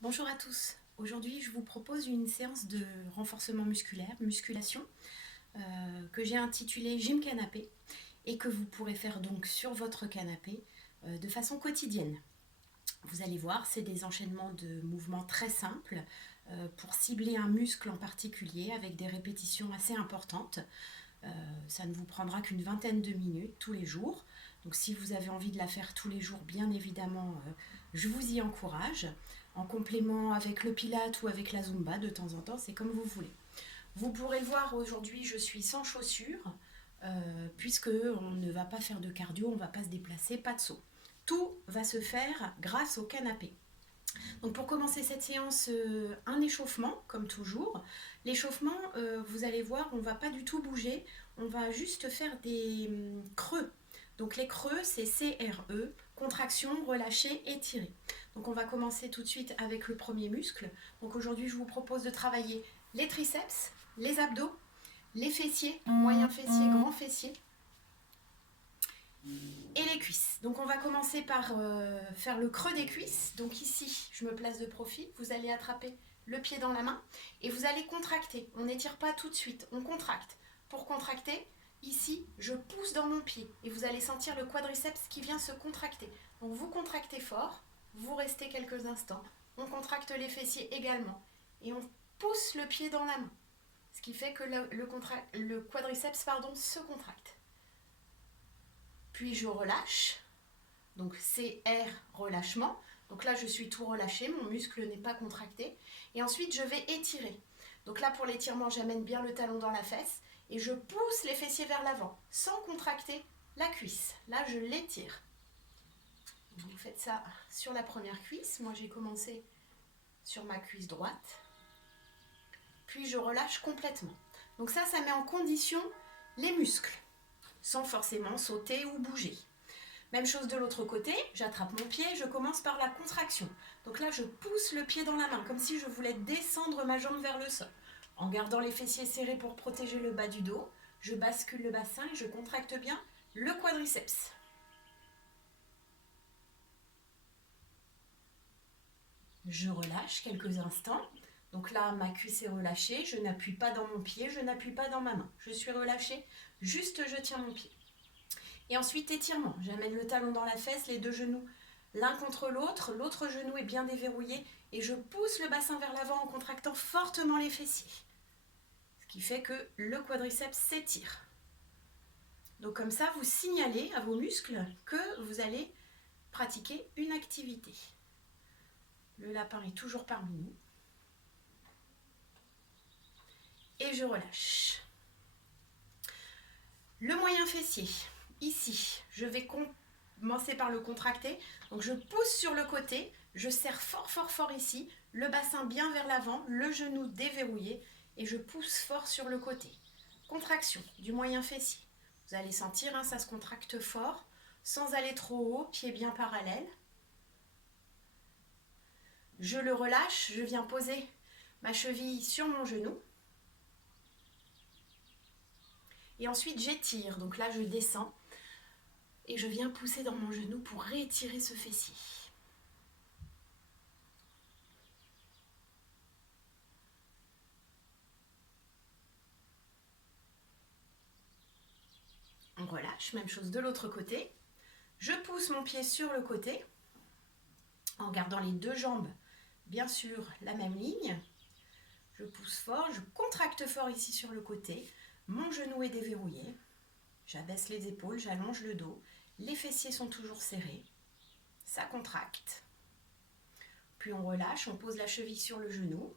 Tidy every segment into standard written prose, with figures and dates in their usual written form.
Bonjour à tous. Aujourd'hui, je vous propose une séance de renforcement musculaire, musculation, que j'ai intitulée Gym Canapé et que vous pourrez faire donc sur votre canapé de façon quotidienne. Vous allez voir, c'est des enchaînements de mouvements très simples pour cibler un muscle en particulier avec des répétitions assez importantes. Ça ne vous prendra qu'une vingtaine de minutes tous les jours. Donc si vous avez envie de la faire tous les jours, bien évidemment, je vous y encourage. En complément avec le Pilates ou avec la Zumba de temps en temps, c'est comme vous voulez. Vous pourrez le voir, aujourd'hui je suis sans chaussures, puisque on ne va pas faire de cardio, on ne va pas se déplacer, pas de saut. Tout va se faire grâce au canapé. Donc pour commencer cette séance, un échauffement, comme toujours. L'échauffement, vous allez voir, on ne va pas du tout bouger, on va juste faire des creux. Donc les creux, c'est CRE, contraction, relâcher, étirer. Donc on va commencer tout de suite avec le premier muscle. Donc aujourd'hui, je vous propose de travailler les triceps, les abdos, les fessiers, moyen fessier, grand fessier, et les cuisses. Donc on va commencer par faire le creux des cuisses. Donc ici, je me place de profil. Vous allez attraper le pied dans la main et vous allez contracter. On n'étire pas tout de suite, on contracte. Pour contracter, ici, je pousse dans mon pied et vous allez sentir le quadriceps qui vient se contracter. Donc vous contractez fort, vous restez quelques instants. On contracte les fessiers également et on pousse le pied dans la main. Ce qui fait que le quadriceps se contracte. Puis je relâche, donc CR relâchement, donc là je suis tout relâché, mon muscle n'est pas contracté, et ensuite je vais étirer. Donc là pour l'étirement, j'amène bien le talon dans la fesse, et je pousse les fessiers vers l'avant, sans contracter la cuisse. Là je l'étire. Vous faites ça sur la première cuisse, moi j'ai commencé sur ma cuisse droite, puis je relâche complètement. Donc ça met en condition les muscles, sans forcément sauter ou bouger. Même chose de l'autre côté, j'attrape mon pied, je commence par la contraction. Donc là, je pousse le pied dans la main, comme si je voulais descendre ma jambe vers le sol. En gardant les fessiers serrés pour protéger le bas du dos, je bascule le bassin et je contracte bien le quadriceps. Je relâche quelques instants. Donc là, ma cuisse est relâchée, je n'appuie pas dans mon pied, je n'appuie pas dans ma main. Je suis relâchée, juste je tiens mon pied. Et ensuite, étirement. J'amène le talon dans la fesse, les deux genoux l'un contre l'autre. L'autre genou est bien déverrouillé et je pousse le bassin vers l'avant en contractant fortement les fessiers. Ce qui fait que le quadriceps s'étire. Donc comme ça, vous signalez à vos muscles que vous allez pratiquer une activité. Le lapin est toujours parmi nous. Et je relâche. Le moyen fessier. Ici, je vais commencer par le contracter. Donc je pousse sur le côté, je serre fort fort fort ici, le bassin bien vers l'avant, le genou déverrouillé et je pousse fort sur le côté. Contraction du moyen fessier. Vous allez sentir, ça se contracte fort, sans aller trop haut, pied bien parallèle. Je le relâche, je viens poser ma cheville sur mon genou. Et ensuite j'étire, donc là je descends. Et je viens pousser dans mon genou pour réétirer ce fessier. On relâche, même chose de l'autre côté. Je pousse mon pied sur le côté, en gardant les deux jambes, bien sûr, la même ligne. Je pousse fort, je contracte fort ici sur le côté. Mon genou est déverrouillé. J'abaisse les épaules, j'allonge le dos. Les fessiers sont toujours serrés. Ça contracte. Puis on relâche, on pose la cheville sur le genou.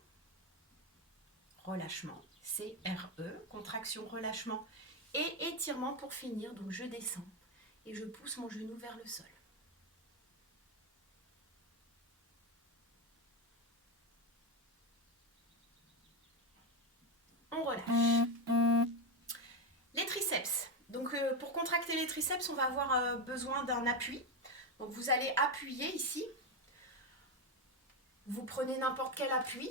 Relâchement, CRE, contraction, relâchement et étirement pour finir. Donc je descends et je pousse mon genou vers le sol. On relâche. Les triceps. Donc pour contracter les triceps, on va avoir besoin d'un appui. Donc vous allez appuyer ici. Vous prenez n'importe quel appui.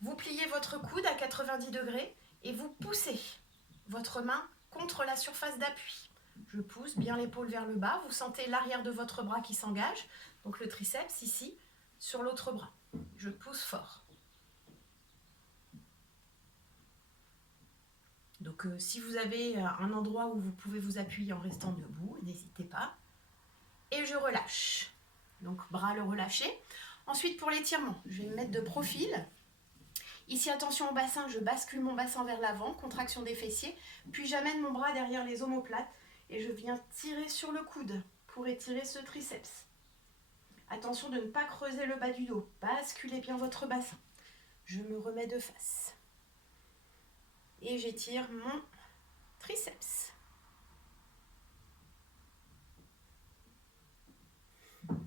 Vous pliez votre coude à 90 degrés et vous poussez votre main contre la surface d'appui. Je pousse bien l'épaule vers le bas. Vous sentez l'arrière de votre bras qui s'engage. Donc le triceps ici sur l'autre bras. Je pousse fort. Donc si vous avez un endroit où vous pouvez vous appuyer en restant debout, n'hésitez pas. Et je relâche. Donc bras le relâché. Ensuite pour l'étirement, je vais me mettre de profil. Ici attention au bassin, je bascule mon bassin vers l'avant, contraction des fessiers, puis j'amène mon bras derrière les omoplates et je viens tirer sur le coude pour étirer ce triceps. Attention de ne pas creuser le bas du dos, basculez bien votre bassin. Je me remets de face. Et j'étire mon triceps.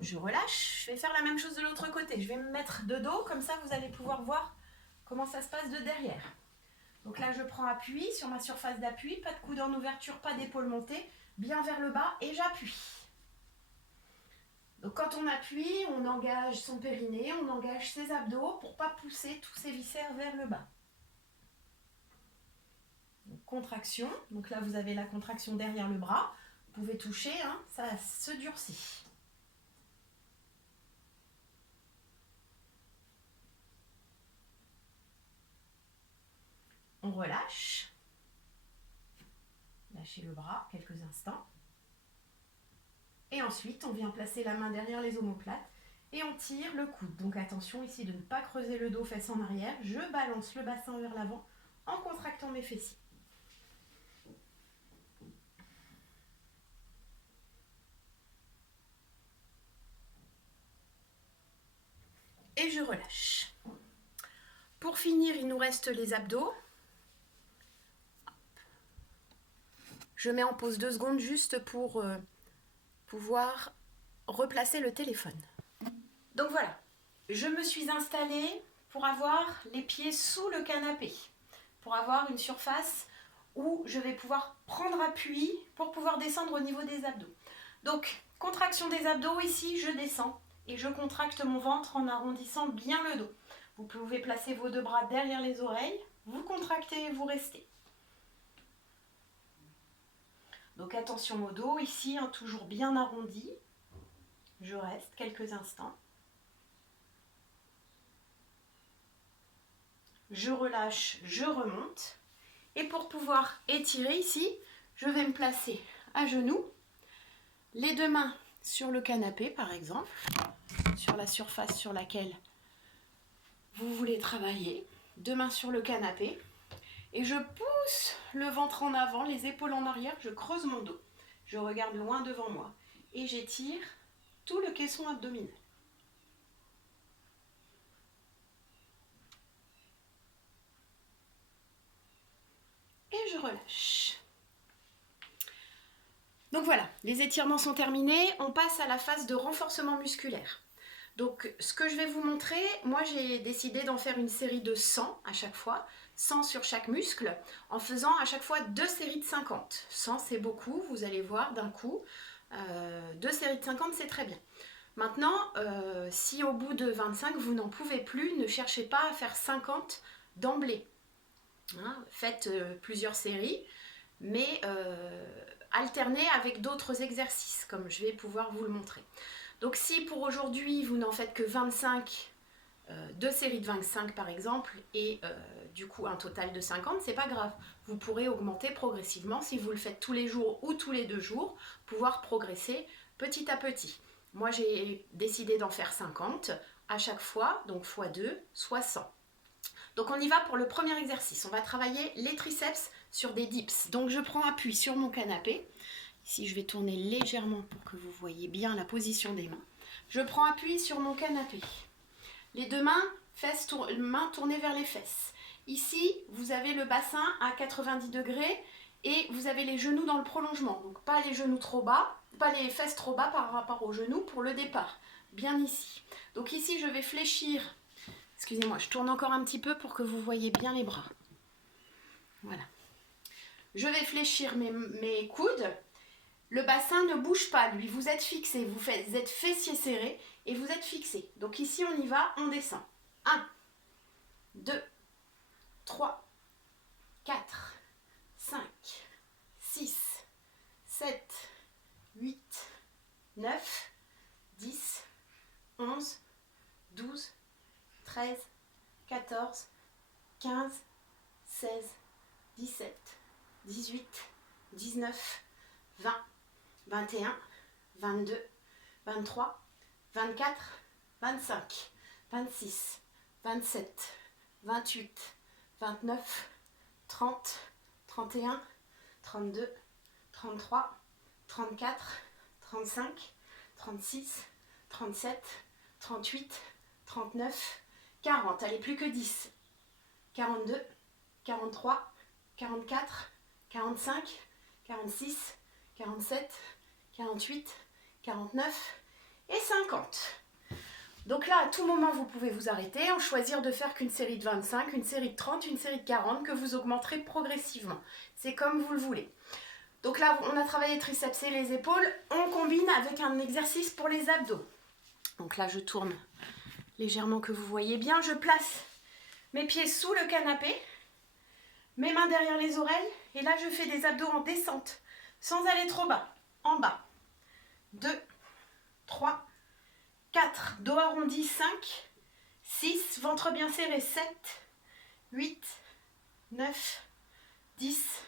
Je relâche, je vais faire la même chose de l'autre côté. Je vais me mettre de dos, comme ça vous allez pouvoir voir comment ça se passe de derrière. Donc là je prends appui sur ma surface d'appui, pas de coude en ouverture, pas d'épaule montée, bien vers le bas et j'appuie. Donc quand on appuie, on engage son périnée, on engage ses abdos pour ne pas pousser tous ses viscères vers le bas. Donc, contraction, donc là vous avez la contraction derrière le bras, vous pouvez toucher, hein, ça se durcit. On relâche. Lâchez le bras quelques instants. Et ensuite, on vient placer la main derrière les omoplates et on tire le coude. Donc attention ici de ne pas creuser le dos, fesses en arrière. Je balance le bassin vers l'avant en contractant mes fessiers. Et je relâche. Pour finir, il nous reste les abdos. Je mets en pause 2 secondes juste pour pouvoir replacer le téléphone. Donc voilà, je me suis installée pour avoir les pieds sous le canapé, pour avoir une surface où je vais pouvoir prendre appui pour pouvoir descendre au niveau des abdos. Donc, contraction des abdos, ici je descends et je contracte mon ventre en arrondissant bien le dos. Vous pouvez placer vos 2 bras derrière les oreilles, vous contractez et vous restez. Donc attention au dos, ici, hein, toujours bien arrondi. Je reste quelques instants. Je relâche, je remonte. Et pour pouvoir étirer ici, je vais me placer à genoux. Les 2 mains sur le canapé, par exemple, sur la surface sur laquelle vous voulez travailler. 2 mains sur le canapé. Et je pousse le ventre en avant, les épaules en arrière, je creuse mon dos. Je regarde loin devant moi et j'étire tout le caisson abdominal. Et je relâche. Donc voilà, les étirements sont terminés. On passe à la phase de renforcement musculaire. Donc ce que je vais vous montrer, moi j'ai décidé d'en faire une série de 100 à chaque fois. 100 sur chaque muscle, en faisant à chaque fois 2 séries de 50. 100 c'est beaucoup, vous allez voir d'un coup. 2 séries de 50 c'est très bien. Maintenant, si au bout de 25 vous n'en pouvez plus, ne cherchez pas à faire 50 d'emblée. Hein, faites plusieurs séries, mais alternez avec d'autres exercices, comme je vais pouvoir vous le montrer. Donc si pour aujourd'hui vous n'en faites que 25, 2 séries de 25 par exemple, et du coup un total de 50, c'est pas grave. Vous pourrez augmenter progressivement si vous le faites tous les jours ou tous les 2 jours, pouvoir progresser petit à petit. Moi j'ai décidé d'en faire 50 à chaque fois, donc x 2, soit 100. Donc on y va pour le premier exercice. On va travailler les triceps sur des dips. Donc je prends appui sur mon canapé. Ici je vais tourner légèrement pour que vous voyez bien la position des mains. Je prends appui sur mon canapé. Les 2 mains, mains tournées vers les fesses. Ici, vous avez le bassin à 90 degrés et vous avez les genoux dans le prolongement. Donc pas les genoux trop bas, pas les fesses trop bas par rapport aux genoux pour le départ. Bien ici. Donc ici, je vais fléchir. Excusez-moi, je tourne encore un petit peu pour que vous voyez bien les bras. Voilà. Je vais fléchir mes coudes. Le bassin ne bouge pas, lui. Vous êtes fixé. Vous êtes fessiers serrés et vous êtes fixé. Donc ici, on y va, on descend. 1, 2, 3, 4, 5, 6, 7, 8, 9, 10, 11, 12, 13, 14, 15, 16, 17, 18, 19, 20, 21, 22, 23, 24, 25, 26, 27, 28, 29, 30, 31, 32, 33, 34, 35, 36, 37, 38, 39, 40. Allez, plus que 10. 42, 43, 44, 45, 46, 47, 48, 49 et 50. Donc là, à tout moment, vous pouvez vous arrêter, en choisir de faire qu'une série de 25, une série de 30, une série de 40, que vous augmenterez progressivement. C'est comme vous le voulez. Donc là, on a travaillé les triceps et les épaules. On combine avec un exercice pour les abdos. Donc là, je tourne légèrement que vous voyez bien. Je place mes pieds sous le canapé, mes mains derrière les oreilles. Et là, je fais des abdos en descente, sans aller trop bas. En bas. 2, 3, 4, dos arrondi, 5, 6, ventre bien serré, 7, 8, 9, 10,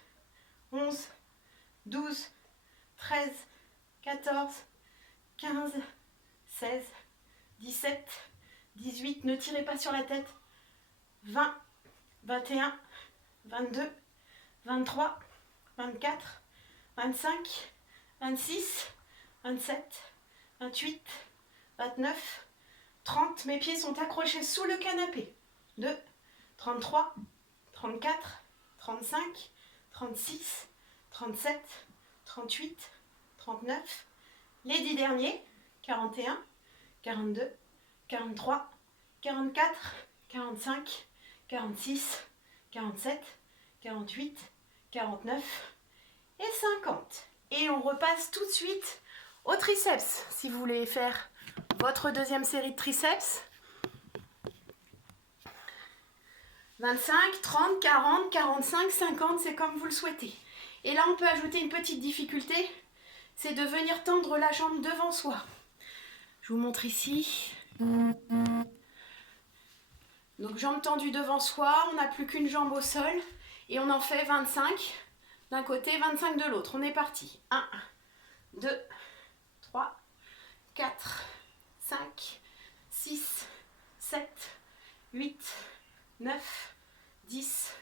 11, 12, 13, 14, 15, 16, 17, 18, ne tirez pas sur la tête, 20, 21, 22, 23, 24, 25, 26, 27, 28, 29, 30, mes pieds sont accrochés sous le canapé, 2, 33, 34, 35, 36, 37, 38, 39, les 10 derniers, 41, 42, 43, 44, 45, 46, 47, 48, 49 et 50. Et on repasse tout de suite au triceps. Si vous voulez faire votre deuxième série de triceps, 25, 30, 40, 45, 50, c'est comme vous le souhaitez. Et là, on peut ajouter une petite difficulté, c'est de venir tendre la jambe devant soi. Je vous montre ici. Donc, jambe tendue devant soi, on n'a plus qu'une jambe au sol. Et on en fait 25 d'un côté, 25 de l'autre. On est parti. 1, 2, 3, 4, 5, 6, 7, 8, 9, 10,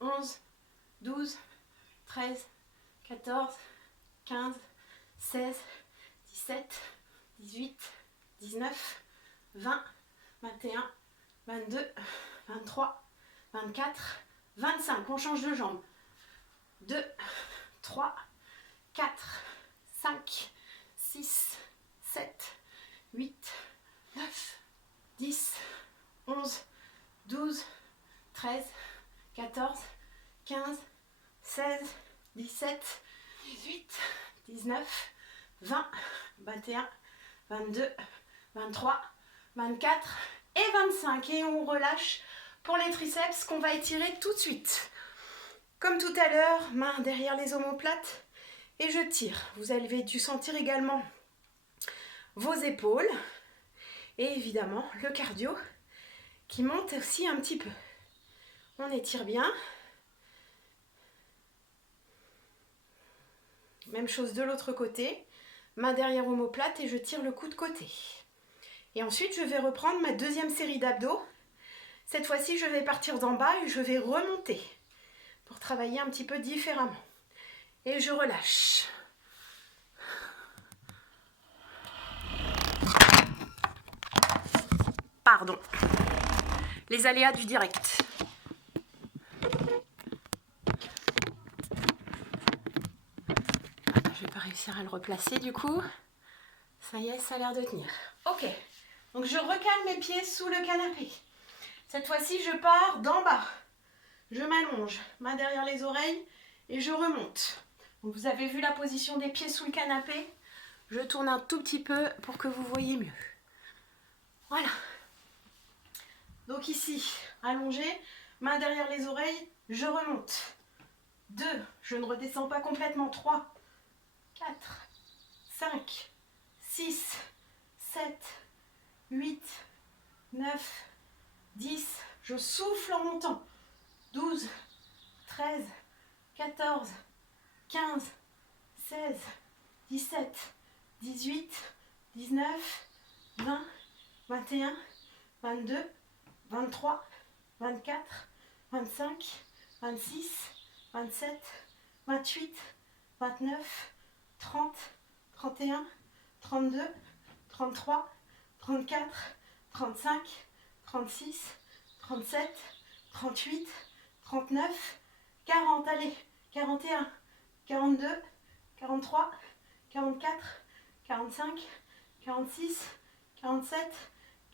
11, 12, 13, 14, 15, 16, 17, 18, 19, 20, 21, 22, 23, 24, 25. On change de jambe. 2, 3, 4, 5, 6, 7, 8, 9, 10, 11, 12, 13, 14, 15, 16, 17, 18, 19, 20, 21, 22, 23, 24 et 25. Et on relâche pour les triceps qu'on va étirer tout de suite. Comme tout à l'heure, main derrière les omoplates et je tire. Vous avez dû sentir également vos épaules et évidemment le cardio qui monte aussi un petit peu. On étire bien. Même chose de l'autre côté. Main derrière omoplate et je tire le cou de côté. Et ensuite, je vais reprendre ma deuxième série d'abdos. Cette fois-ci, je vais partir d'en bas et je vais remonter pour travailler un petit peu différemment. Et je relâche. Pardon. Les aléas du direct. Je vais pas réussir à le replacer du coup. Ça y est, ça a l'air de tenir. Ok. Donc je recale mes pieds sous le canapé. Cette fois-ci, je pars d'en bas. Je m'allonge, main derrière les oreilles et je remonte. Donc vous avez vu la position des pieds sous le canapé. Je tourne un tout petit peu pour que vous voyez mieux. Voilà. Donc ici, allongé, main derrière les oreilles, je remonte. 2, je ne redescends pas complètement. 3, 4, 5, 6, 7, 8, 9, 10. Je souffle en montant. 12, 13, 14, 15, 16, 17, 18, 19, 20, 21, 22, 23, 24, 25, 26, 27, 28, 29, 30, 31, 32, 33, 34, 35, 36, 37, 38, 39, 40, allez, 41, 42, 43, 44, 45, 46, 47,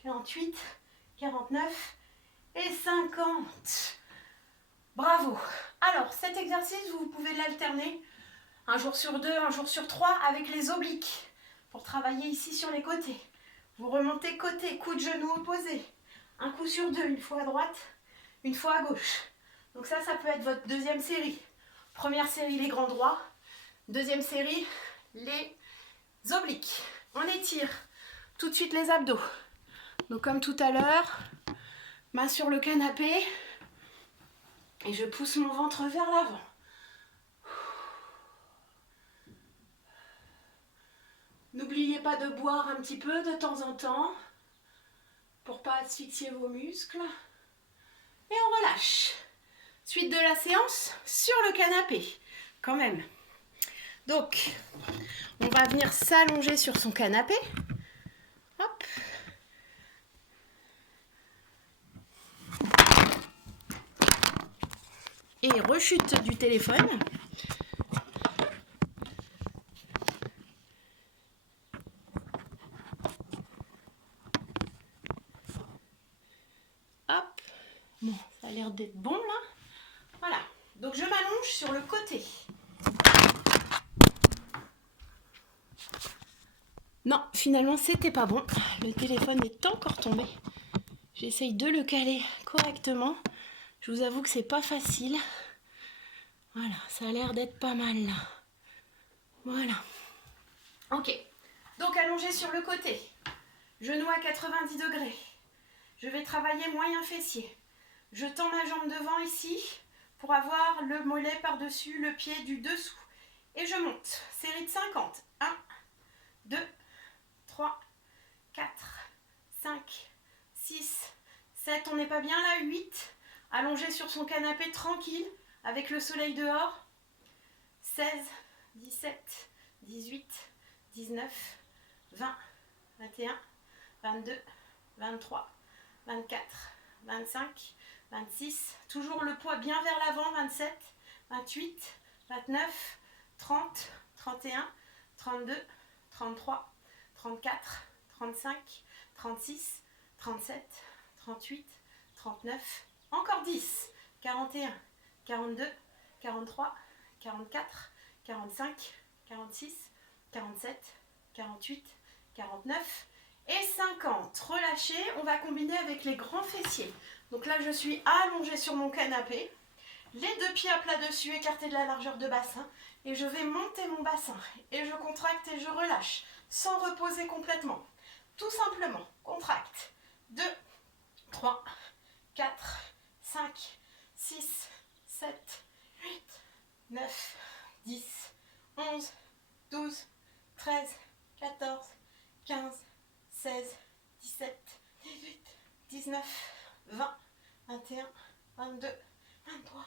48, 49 et 50. Bravo. Alors, cet exercice, vous pouvez l'alterner un jour sur 2, un jour sur 3 avec les obliques pour travailler ici sur les côtés. Vous remontez côté, coup de genou opposé. Un coup sur 2, une fois à droite, une fois à gauche. Donc ça peut être votre deuxième série. Première série, les grands droits. Deuxième série, les obliques. On étire tout de suite les abdos. Donc comme tout à l'heure, main sur le canapé et je pousse mon ventre vers l'avant. N'oubliez pas de boire un petit peu de temps en temps pour pas asphyxier vos muscles. Et on relâche. Suite de la séance sur le canapé, quand même. Donc, on va venir s'allonger sur son canapé. Hop. Et rechute du téléphone. Hop. Bon, ça a l'air d'être bon là. Voilà. Donc je m'allonge sur le côté. Non, finalement, c'était pas bon. Le téléphone est encore tombé. J'essaye de le caler correctement. Je vous avoue que c'est pas facile. Voilà, ça a l'air d'être pas mal là. Voilà. Ok. Donc allongé sur le côté. Genou à 90 degrés. Je vais travailler moyen fessier. Je tends ma jambe devant ici pour avoir le mollet par-dessus le pied du dessous. Et je monte. Série de 50. 1, 2, 3, 4, 5, 6, 7. On n'est pas bien là. 8. Allongé sur son canapé tranquille avec le soleil dehors. 16, 17, 18, 19, 20, 21, 22, 23, 24, 25, 26. Toujours le poids bien vers l'avant. 27, 28, 29, 30, 31, 32, 33, 34, 35, 36, 37, 38, 39. Encore 10, 41, 42, 43, 44, 45, 46, 47, 48, 49 et 50. Relâchez, on va combiner avec les grands fessiers. Donc là, je suis allongée sur mon canapé, les deux pieds à plat dessus, écartés de la largeur de bassin, et je vais monter mon bassin. Et je contracte et je relâche, sans reposer complètement. Tout simplement, contracte. 2, 3, 4, 5, 6, 7, 8, 9, 10, 11, 12, 13, 14, 15, 16, 17, 18, 19, 20, 21, 22, 23,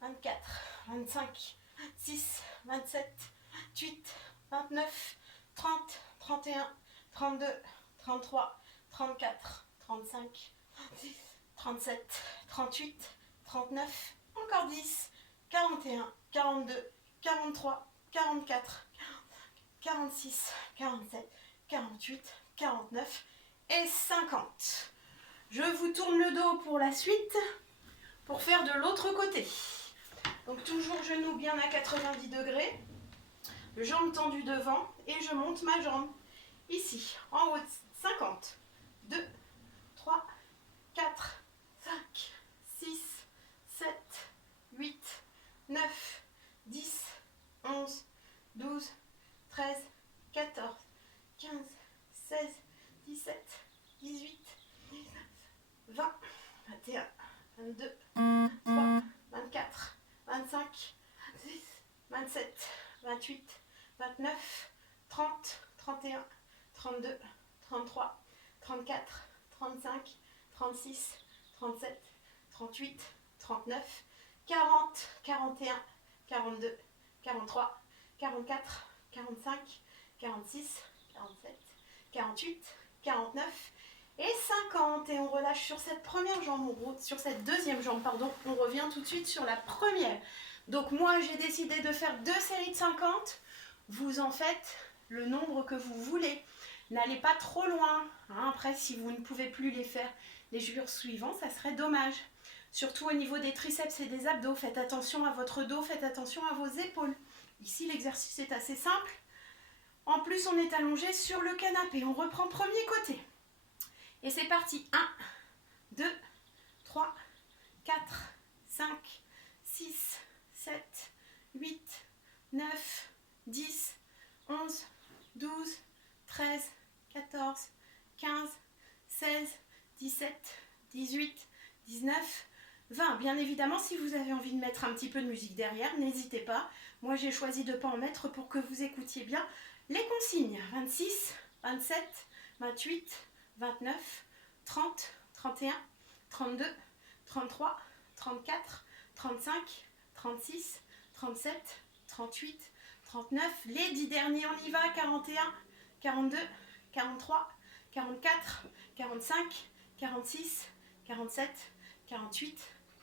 24, 25, 26, 27, 28, 29, 30, 31, 32, 33, 34, 35, 36, 37, 38, 39, encore 10, 41, 42, 43, 44, 46, 47, 48, 49 et 50. Je vous tourne le dos pour la suite, pour faire de l'autre côté. Donc toujours genou bien à 90 degrés, jambes tendues devant et je monte ma jambe ici, en haut de 50. 2, 3, 4, 5, 6, 7, 8, 9, 10, 11, 12, 13, 14, 15, 16, 17, 18, 19, 22, 23, 24, 25, 26, 27, 28, 29, 30, 31, 32, 33, 34, 35, 36, 37, 38, 39, 40, 41, 42, 43, 44, 45, 46, 47, 48, 49 et 50. Et on relâche sur cette première jambe, sur cette deuxième jambe, pardon. On revient tout de suite sur la première. Donc moi, j'ai décidé de faire 2 séries de 50. Vous en faites le nombre que vous voulez. N'allez pas trop loin. Hein. Après, si vous ne pouvez plus les faire les jours suivants, ça serait dommage. Surtout au niveau des triceps et des abdos. Faites attention à votre dos, faites attention à vos épaules. Ici, l'exercice est assez simple. En plus, on est allongé sur le canapé. On reprend premier côté. Et c'est parti. 1, 2, 3, 4, 5, 6, 7, 8, 9, 10, 11, 12, 13, 14, 15, 16, 17, 18, 19, 20. Bien évidemment, si vous avez envie de mettre un petit peu de musique derrière, n'hésitez pas. Moi, j'ai choisi de ne pas en mettre pour que vous écoutiez bien les consignes. 26, 27, 28, 29, 30, 31, 32, 33, 34, 35, 36, 37, 38, 39. Les 10 derniers, on y va. 41, 42, 43, 44, 45, 46, 47, 48,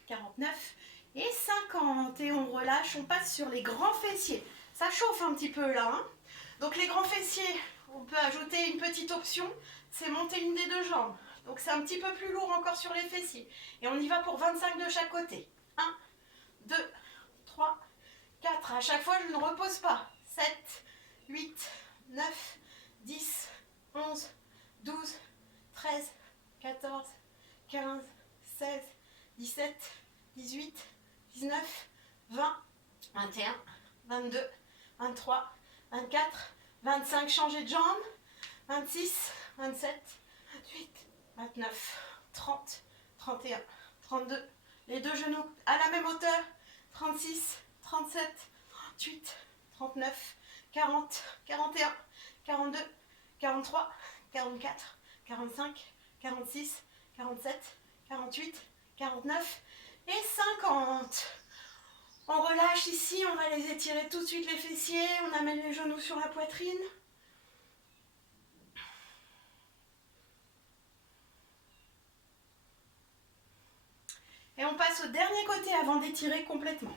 49 et 50. Et on relâche, on passe sur les grands fessiers. Ça chauffe un petit peu là. Hein. Donc les grands fessiers, on peut ajouter une petite option, c'est monter une des deux jambes. Donc c'est un petit peu plus lourd encore sur les fessiers. Et on y va pour 25 de chaque côté. 1, 2, 3, 4. À chaque fois, je ne repose pas. 7, 8, 9, 10, 11, 12, 13, 14, 15, 16, 17, 18, 19, 20, 21, 22, 23, 24, 25. Changez de jambe. 26, 27, 28, 29, 30, 31, 32. Les deux genoux à la même hauteur. 36, 37, 38, 39, 40, 41, 42, 43, 44, 45, 46, 47, 48, 49 et 50. On relâche ici, on va les étirer tout de suite les fessiers, on amène les genoux sur la poitrine. Et on passe au dernier côté avant d'étirer complètement.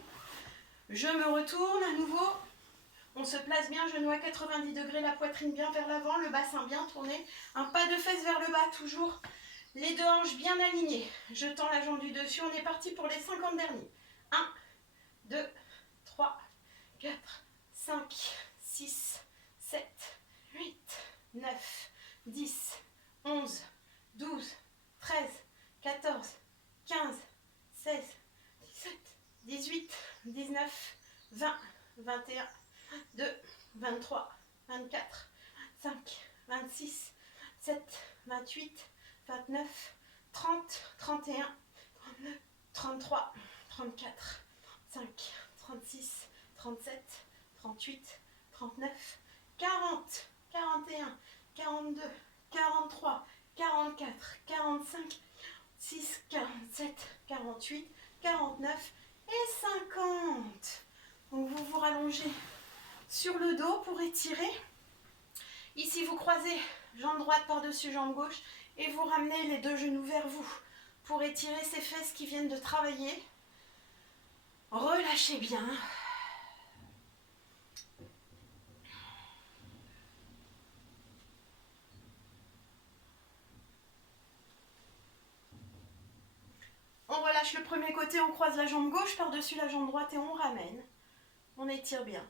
Je me retourne à nouveau. On se place bien, genou à 90 degrés, la poitrine bien vers l'avant, le bassin bien tourné. Un pas de fesses vers le bas, toujours les deux hanches bien alignées. Je tends la jambe du dessus, on est parti pour les 50 derniers. 1, 2, 3, 4, 5, 6, 7, 8, 9, 10, 11, 12, 13, 14, 15, 16, 17, 18, 19, 20, 21, 22, 23, 24, 25, 26, 27, 28, 29, 30, 31, 32, 33, 34, 35, 36, 37, 38, 39, 40, 41, 42, 43, 44, 45, 6, 47, 48, 49 et 50. Donc vous vous rallongez sur le dos pour étirer. Ici vous croisez jambe droite par-dessus jambe gauche et vous ramenez les deux genoux vers vous pour étirer ces fesses qui viennent de travailler. Relâchez bien. On relâche le premier côté, on croise la jambe gauche par-dessus la jambe droite et on ramène. On étire bien.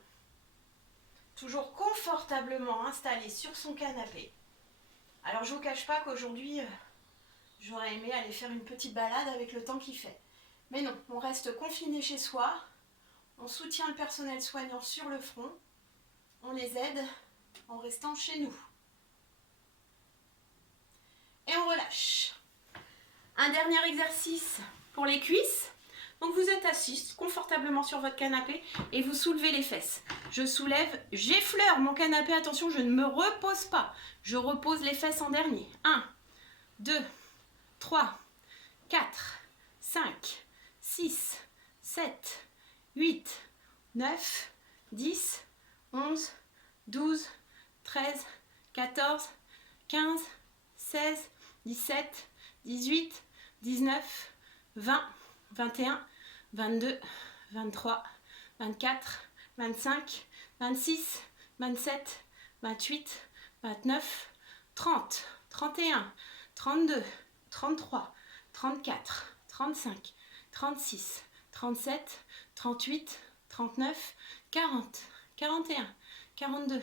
Toujours confortablement installé sur son canapé. Alors je ne vous cache pas qu'aujourd'hui, j'aurais aimé aller faire une petite balade avec le temps qu'il fait. Mais non, on reste confiné chez soi. On soutient le personnel soignant sur le front. On les aide en restant chez nous. Et on relâche. Un dernier exercice pour les cuisses. Donc vous êtes assis confortablement sur votre canapé et vous soulevez les fesses. Je soulève, j'effleure mon canapé, attention, je ne me repose pas. Je repose les fesses en dernier. 1, 2, 3, 4, 5, 6, 7, 8, 9, 10, 11, 12, 13, 14, 15, 16, 17, 18, 19, 20, 21, 22, 23, 24, 25, 26, 27, 28, 29, 30, 31, 32, 33, 34, 35, 36, 37, 38, 39, 40, 41, 42,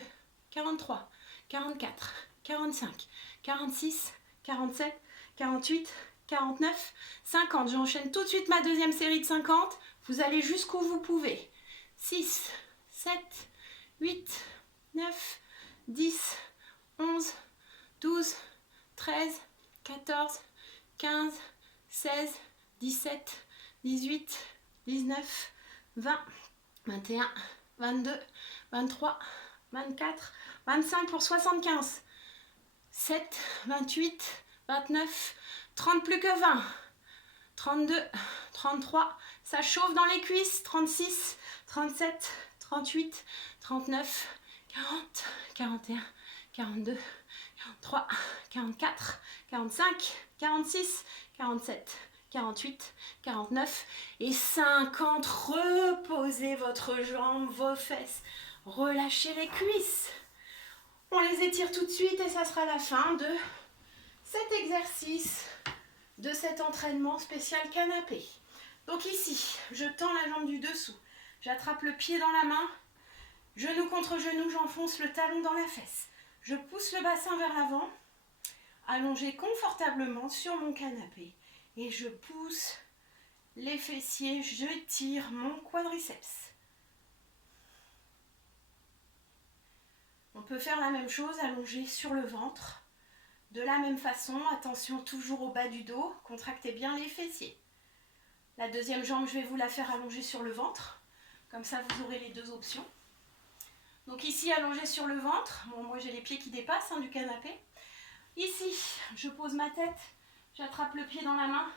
43, 44, 45, 46, 47, 48, 49, 50. J'enchaîne tout de suite ma deuxième série de 50. Vous allez jusqu'où vous pouvez. 6, 7, 8, 9, 10, 11, 12, 13, 14, 15, 16, 17, 18, 19, 20, 21, 22, 23, 24, 25 pour 75, 7, 28, 29, 30 plus que 20, 32, 33, ça chauffe dans les cuisses, 36, 37, 38, 39, 40, 41, 42, 43, 44, 45, 46, 47, 48, 49 et 50. Reposez votre jambe, vos fesses, relâchez les cuisses. On les étire tout de suite et ça sera la fin de cet exercice, de cet entraînement spécial canapé. Donc ici, je tends la jambe du dessous, j'attrape le pied dans la main, genou contre genou, j'enfonce le talon dans la fesse. Je pousse le bassin vers l'avant, allongé confortablement sur mon canapé. Et je pousse les fessiers, je tire mon quadriceps. On peut faire la même chose, allongé sur le ventre. De la même façon, attention toujours au bas du dos, contractez bien les fessiers. La deuxième jambe, je vais vous la faire allonger sur le ventre. Comme ça, vous aurez les deux options. Donc ici, allongé sur le ventre. Bon, moi, j'ai les pieds qui dépassent du canapé. Ici, je pose ma tête, j'attrape le pied dans la main,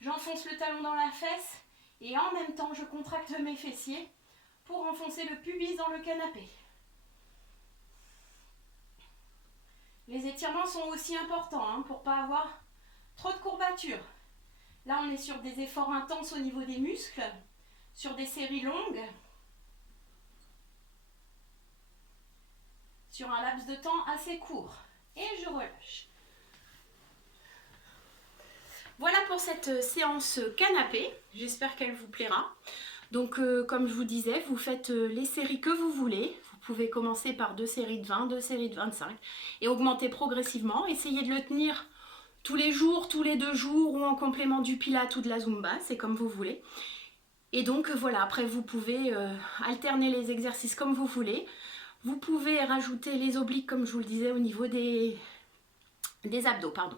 j'enfonce le talon dans la fesse et en même temps, je contracte mes fessiers pour enfoncer le pubis dans le canapé. Les étirements sont aussi importants pour ne pas avoir trop de courbatures. Là, on est sur des efforts intenses au niveau des muscles, sur des séries longues, sur un laps de temps assez court. Et je relâche. Voilà pour cette séance canapé. J'espère qu'elle vous plaira. Donc, comme je vous disais, vous faites les séries que vous voulez. Vous pouvez commencer par 2 séries de 20, 2 séries de 25 et augmenter progressivement. Essayez de le tenir tous les jours, tous les 2 jours ou en complément du Pilates ou de la Zumba. C'est comme vous voulez. Et donc, voilà, après, vous pouvez alterner les exercices comme vous voulez. Vous pouvez rajouter les obliques, comme je vous le disais, au niveau des abdos, pardon.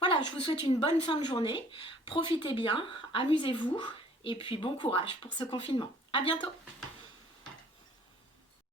Voilà, je vous souhaite une bonne fin de journée. Profitez bien, amusez-vous et puis bon courage pour ce confinement. À bientôt!